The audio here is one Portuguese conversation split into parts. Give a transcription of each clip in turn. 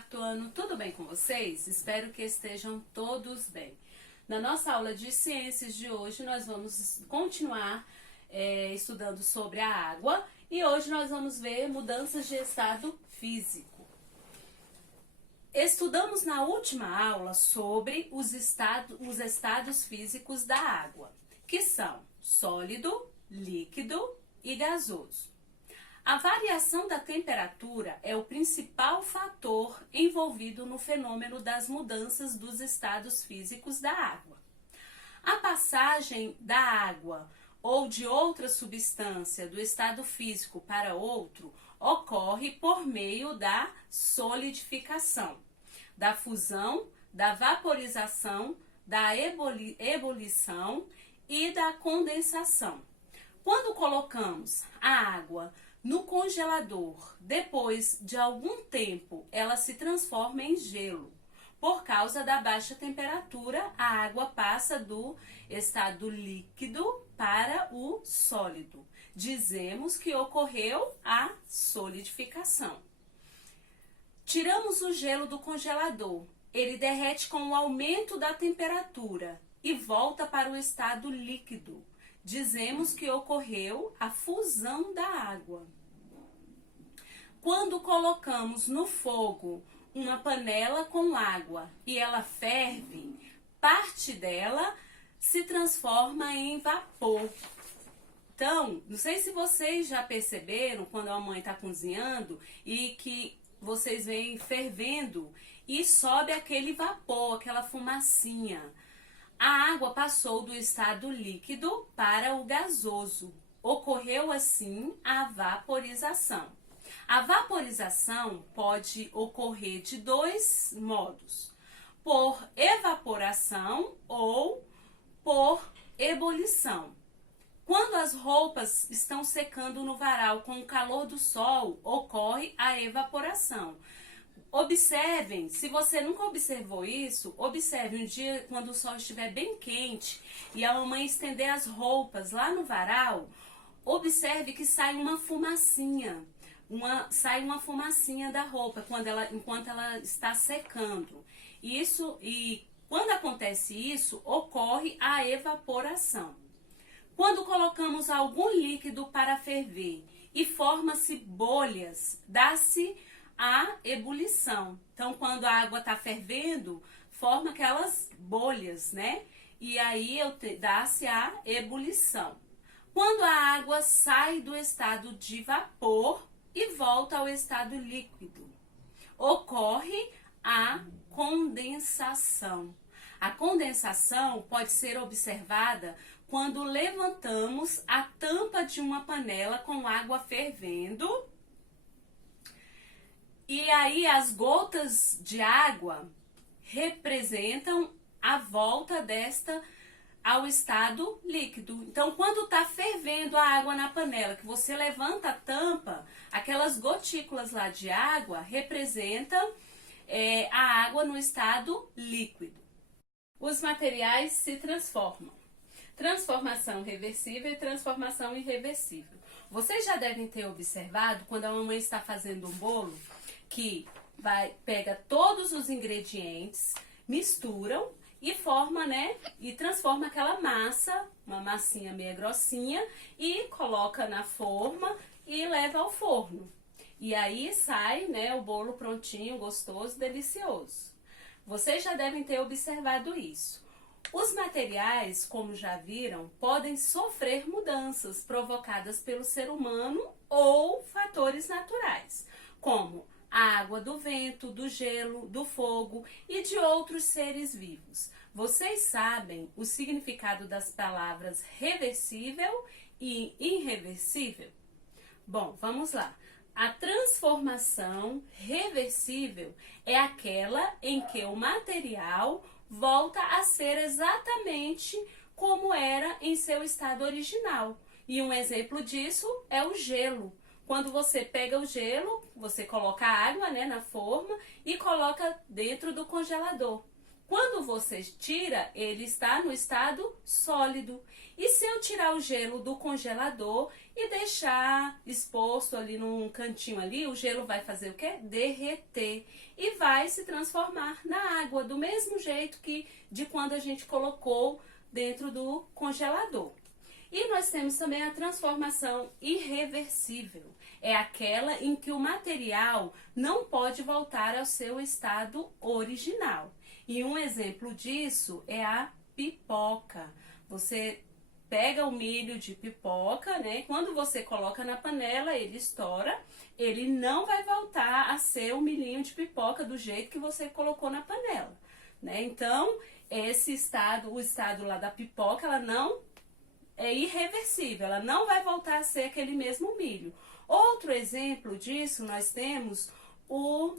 quarto ano, tudo bem com vocês? Espero que estejam todos bem. Na nossa aula de ciências de hoje, nós vamos continuar estudando sobre a água e hoje nós vamos ver mudanças de estado físico. Estudamos na última aula sobre os estados físicos da água, que são sólido, líquido e gasoso. A variação da temperatura é o principal fator envolvido no fenômeno das mudanças dos estados físicos da água. A passagem da água ou de outra substância do estado físico para outro ocorre por meio da solidificação, da fusão, da vaporização, da ebulição e da condensação. Quando colocamos a água no congelador, depois de algum tempo, ela se transforma em gelo. Por causa da baixa temperatura, a água passa do estado líquido para o sólido. Dizemos que ocorreu a solidificação. Tiramos o gelo do congelador. Ele derrete com o aumento da temperatura e volta para o estado líquido. Dizemos que ocorreu a fusão da água. Quando colocamos no fogo uma panela com água e ela ferve, parte dela se transforma em vapor. Então, não sei se vocês já perceberam quando a mãe está cozinhando e que vocês veem fervendo e sobe aquele vapor, aquela fumacinha. A água passou do estado líquido para o gasoso. Ocorreu assim a vaporização. A vaporização pode ocorrer de dois modos: por evaporação ou por ebulição. Quando as roupas estão secando no varal com o calor do sol, ocorre a evaporação. Observem, se você nunca observou isso, observe um dia quando o sol estiver bem quente e a mamãe estender as roupas lá no varal, observe que sai uma fumacinha, sai uma fumacinha da roupa enquanto ela está secando. E quando acontece isso, ocorre a evaporação. Quando colocamos algum líquido para ferver e forma-se bolhas, dá-se a ebulição. Então, quando a água está fervendo, forma aquelas bolhas, né? E aí dá-se a ebulição. Quando a água sai do estado de vapor e volta ao estado líquido, ocorre a condensação. A condensação pode ser observada quando levantamos a tampa de uma panela com água fervendo. E aí as gotas de água representam a volta desta ao estado líquido. Então, quando está fervendo a água na panela, que você levanta a tampa, aquelas gotículas lá de água representam a água no estado líquido. Os materiais se transformam. Transformação reversível e transformação irreversível. Vocês já devem ter observado quando a mamãe está fazendo um bolo, que pega todos os ingredientes, misturam e forma, né? E transforma aquela massa, uma massinha meio grossinha, e coloca na forma e leva ao forno. E aí sai, né, o bolo prontinho, gostoso, delicioso. Vocês já devem ter observado isso. Os materiais, como já viram, podem sofrer mudanças provocadas pelo ser humano ou fatores naturais, como a água do vento, do gelo, do fogo e de outros seres vivos. Vocês sabem o significado das palavras reversível e irreversível? Bom, vamos lá. A transformação reversível é aquela em que o material volta a ser exatamente como era em seu estado original. E um exemplo disso é o gelo. Quando você pega o gelo, você coloca a água, né, na forma e coloca dentro do congelador. Quando você tira, ele está no estado sólido. E se eu tirar o gelo do congelador e deixar exposto ali num cantinho ali, o gelo vai fazer o quê? Derreter e vai se transformar na água, do mesmo jeito que de quando a gente colocou dentro do congelador. E nós temos também a transformação irreversível. É aquela em que o material não pode voltar ao seu estado original. E um exemplo disso é a pipoca. Você pega o milho de pipoca, né? Quando você coloca na panela, ele estoura. Ele não vai voltar a ser o milhinho de pipoca do jeito que você colocou na panela, né? Então, esse estado, o estado lá da pipoca, ela não é irreversível, ela não vai voltar a ser aquele mesmo milho. Outro exemplo disso, nós temos o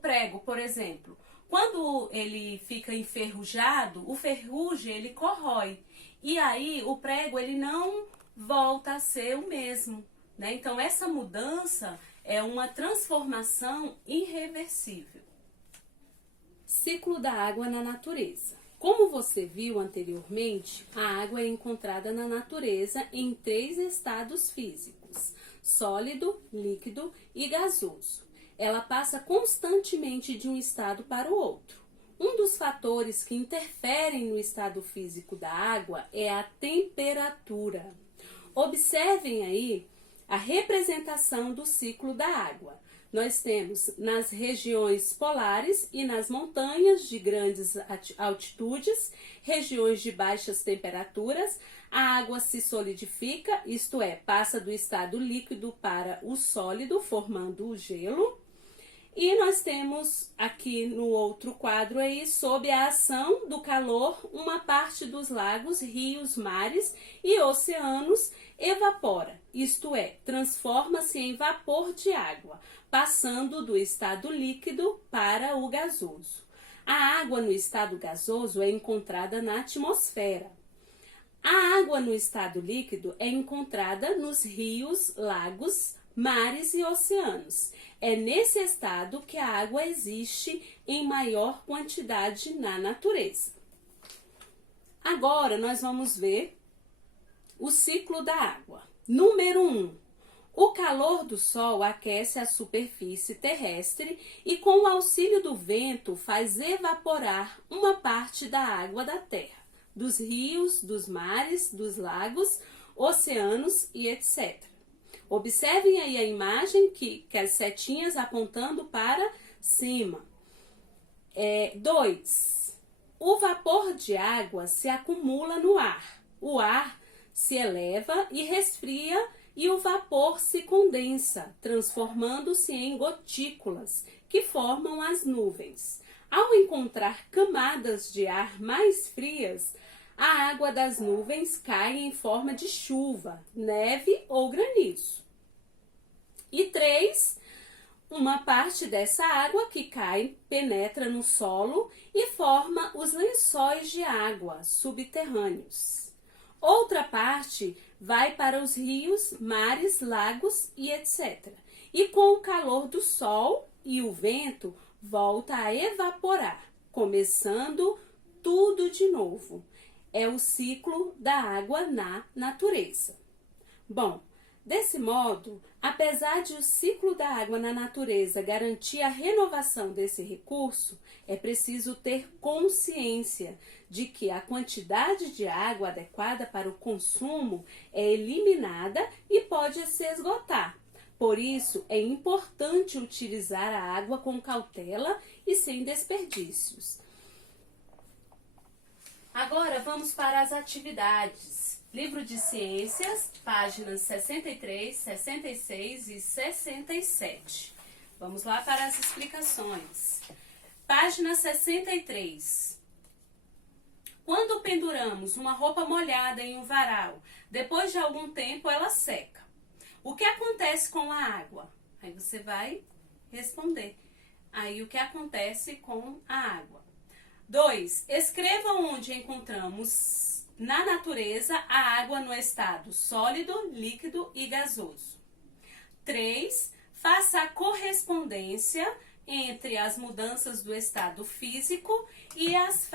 prego, por exemplo. Quando ele fica enferrujado, o ferrugem ele corrói. E aí o prego ele não volta a ser o mesmo, né? Então essa mudança é uma transformação irreversível. Ciclo da água na natureza. Como você viu anteriormente, a água é encontrada na natureza em 3 estados físicos: sólido, líquido e gasoso. Ela passa constantemente de um estado para o outro. Um dos fatores que interferem no estado físico da água é a temperatura. Observem aí a representação do ciclo da água. Nós temos nas regiões polares e nas montanhas de grandes altitudes, regiões de baixas temperaturas, a água se solidifica, isto é, passa do estado líquido para o sólido, formando o gelo. E nós temos aqui no outro quadro aí, sob a ação do calor, uma parte dos lagos, rios, mares e oceanos evapora, isto é, transforma-se em vapor de água, passando do estado líquido para o gasoso. A água no estado gasoso é encontrada na atmosfera. A água no estado líquido é encontrada nos rios, lagos, mares e oceanos. É nesse estado que a água existe em maior quantidade na natureza. Agora nós vamos ver o ciclo da água. Número 1. O calor do sol aquece a superfície terrestre e, com o auxílio do vento, faz evaporar uma parte da água da terra, dos rios, dos mares, dos lagos, oceanos e etc. Observem aí a imagem que as setinhas apontando para cima. 2. O vapor de água se acumula no ar. O ar se eleva e resfria e o vapor se condensa, transformando-se em gotículas que formam as nuvens. Ao encontrar camadas de ar mais frias, a água das nuvens cai em forma de chuva, neve ou granizo. E 3, uma parte dessa água que cai penetra no solo e forma os lençóis de água subterrâneos. Outra parte vai para os rios, mares, lagos e etc. E com o calor do sol e o vento, volta a evaporar, começando tudo de novo. É o ciclo da água na natureza. Bom, desse modo, apesar de o ciclo da água na natureza garantir a renovação desse recurso, é preciso ter consciência de que a quantidade de água adequada para o consumo é eliminada e pode se esgotar. Por isso, é importante utilizar a água com cautela e sem desperdícios. Agora vamos para as atividades. Livro de Ciências, páginas 63, 66 e 67. Vamos lá para as explicações. Página 63. Quando penduramos uma roupa molhada em um varal, depois de algum tempo ela seca. O que acontece com a água? Aí você vai responder. Aí o que acontece com a água? 2. Escreva onde encontramos na natureza a água no estado sólido, líquido e gasoso. 3. Faça a correspondência entre as mudanças do estado físico e as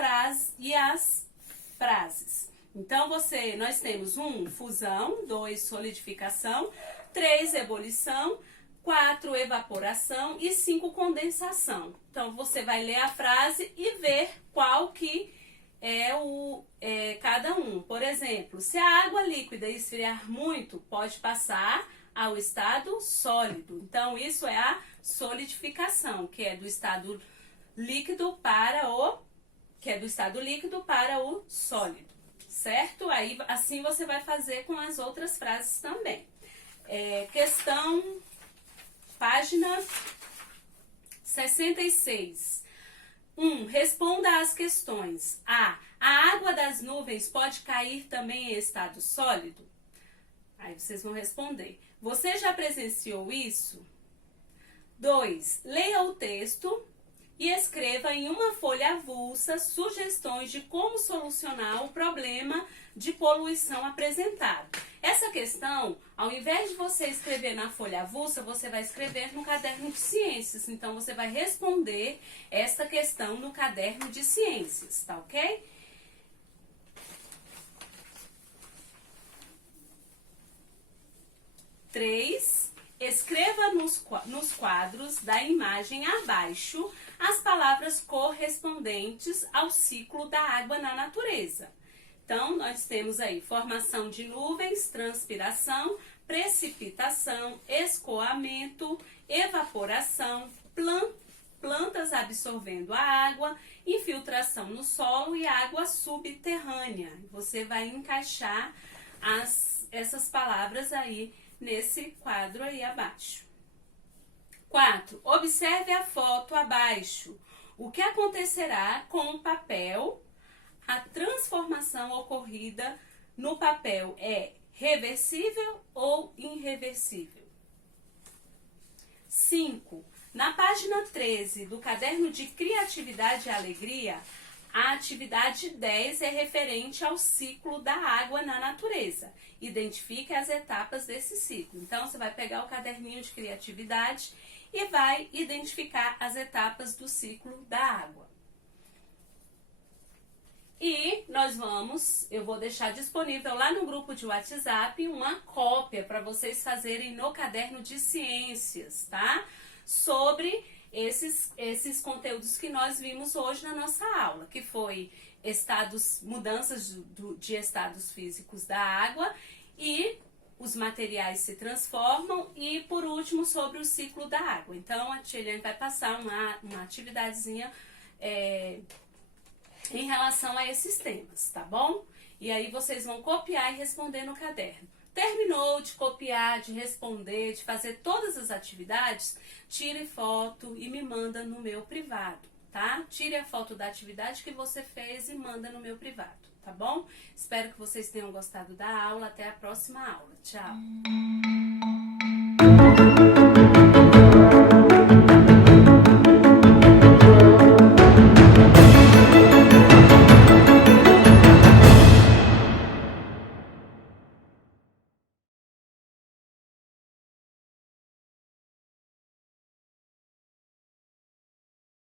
frases. Então, nós temos 1, fusão, 2, solidificação, 3, ebulição, 4, evaporação e 5, condensação. Então, você vai ler a frase e ver qual que é cada um. Por exemplo, se a água líquida esfriar muito, pode passar ao estado sólido. Então, isso é a solidificação, que é do estado líquido para o sólido, certo? Aí, assim você vai fazer com as outras frases também. Questão, página 66. 1. Responda às questões. A água das nuvens pode cair também em estado sólido? Aí vocês vão responder. Você já presenciou isso? 2. Leia o texto e escreva em uma folha avulsa sugestões de como solucionar o problema de poluição apresentado. Essa questão, ao invés de você escrever na folha avulsa, você vai escrever no caderno de ciências. Então, você vai responder esta questão no caderno de ciências, tá ok? Três, escreva nos quadros da imagem abaixo as palavras correspondentes ao ciclo da água na natureza. Então, nós temos aí formação de nuvens, transpiração, precipitação, escoamento, evaporação, plantas absorvendo a água, infiltração no solo e água subterrânea. Você vai encaixar essas palavras aí nesse quadro aí abaixo. 4. Observe a foto abaixo. O que acontecerá com o papel? A transformação ocorrida no papel é reversível ou irreversível? 5. Na página 13 do caderno de Criatividade e Alegria, a atividade 10 é referente ao ciclo da água na natureza. Identifique as etapas desse ciclo. Então, você vai pegar o caderninho de criatividade e vai identificar as etapas do ciclo da água. E eu vou deixar disponível lá no grupo de WhatsApp uma cópia para vocês fazerem no caderno de ciências, tá? Sobre esses conteúdos que nós vimos hoje na nossa aula, que foi mudanças de estados físicos da água e os materiais se transformam e, por último, sobre o ciclo da água. Então, a tia Eliane vai passar uma atividadezinha em relação a esses temas, tá bom? E aí vocês vão copiar e responder no caderno. Terminou de copiar, de responder, de fazer todas as atividades, tire foto e me manda no meu privado, tá? Tire a foto da atividade que você fez e manda no meu privado, tá bom? Espero que vocês tenham gostado da aula. Até a próxima aula. Tchau!